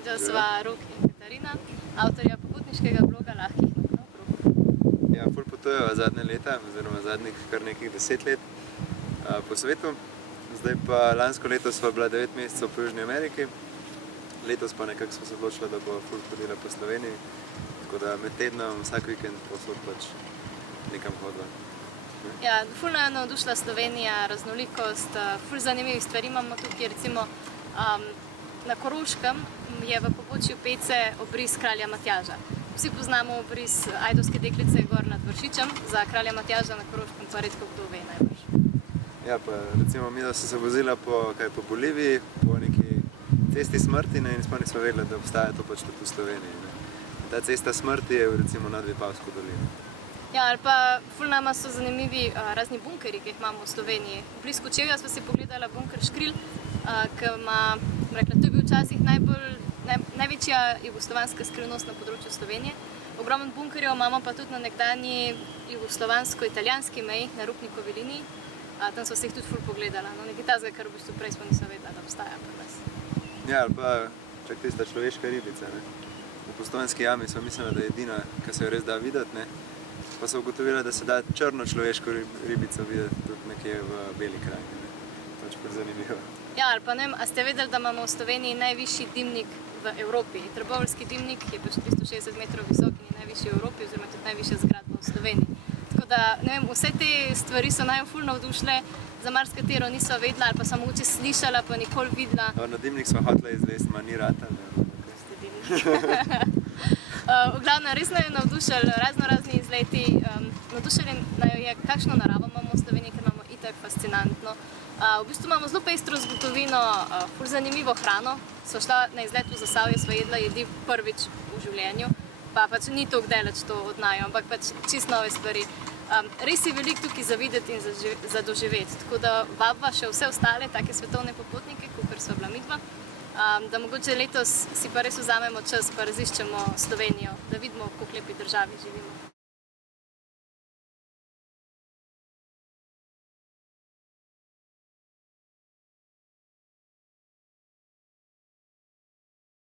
Midva sva Rok in Katarina, avtorja popotniškega bloga Lahkih nog naokrog. Ja, ful potujeva zadnje leta, oziroma zadnjih kar nekih 10 let po svetu. Zdaj pa lansko leto sva bila 9 mesecev po Južni Ameriki, letos pa nekako sva se odločila, da bova ful hodila po Sloveniji, tako da med tednom vsak vikend povsod pač nekam hodila. Ja, ful nas je navdušila Slovenija, raznolikost, ful zanimivih stvari imamo tukaj, recimo na Koroškem je v pobočju Pece obris kralja Matjaža. Vsi poznamo obris Ajdovske deklice gor nad Vršičem, za kralja Matjaža na Koroškem pa redko kdo ve najbrž. Ja, pa recimo midva sva se vozila po Boliviji, po neki cesti smrti, in sploh nisva vedela, da obstaja to pač tudi v Sloveniji. Ta cesta smrti je recimo nad Vipavsko dolino. Ja, ali pa ful nama so zanimivi razni bunkerji, ki jih imamo v Sloveniji. V blizu Kočevja sva si pogledala bunker Škril, ki ima, rekla, to je bil včasih največja jugoslovanska skrivnost na področju Slovenije. Ogromen bunkerjev imamo pa tudi na nekdanji jugoslovansko-italijanski meji, na Rupnikovi liniji. Tam sva se jih tudi ful pogledala. No, nekaj tazga, kar v bistvu prej smo nisva vedela, da obstaja pri nas. Ja, ali pa čak tista človeška ribica, ne. V Postojnski jami sva mislila, da je edina, ki se jo res da videti, ne. Pa so ugotovila, da se da črno človeško ribico videti tudi nekje v Beli krajini. Pač kar zanimivo. Ja, ali pa ne vem, a ste vedeli, da imamo v Sloveniji najvišji dimnik v Evropi? Trboveljski dimnik je pač 360 metrov visok in je najvišji v Evropi, oziroma tudi najvišja zgradba v Sloveniji. Tako da, ne vem, vse te stvari so naju ful navdušile, za marsikatero nisva vedela ali pa sem mogoče slišala, pa nikoli videla. Na dimnik sva hotela izvesti, ma ni ratalo. Ste dimnik. V glavnem, res naju je navdušili razni izleti. Navdušili naju je, kakšno naravo imamo v Sloveniji, ker imamo itak fascinantno. V bistvu imamo zelo pestro zgodovino, ful zanimivo hrano. Sva šla na izlet v Zasavje, sva jedla jedi prvič v življenju, pa pač ni toliko daleč to od naju, ampak pač čisto nove stvari. Res je veliko tukaj za videti in za doživeti, tako da vabva še vse ostale take svetovne popotnike, kakor sva bila midva, da mogoče letos si pa res vzamemo čas pa raziščemo Slovenijo, da vidimo, v koliko lepi državi živimo.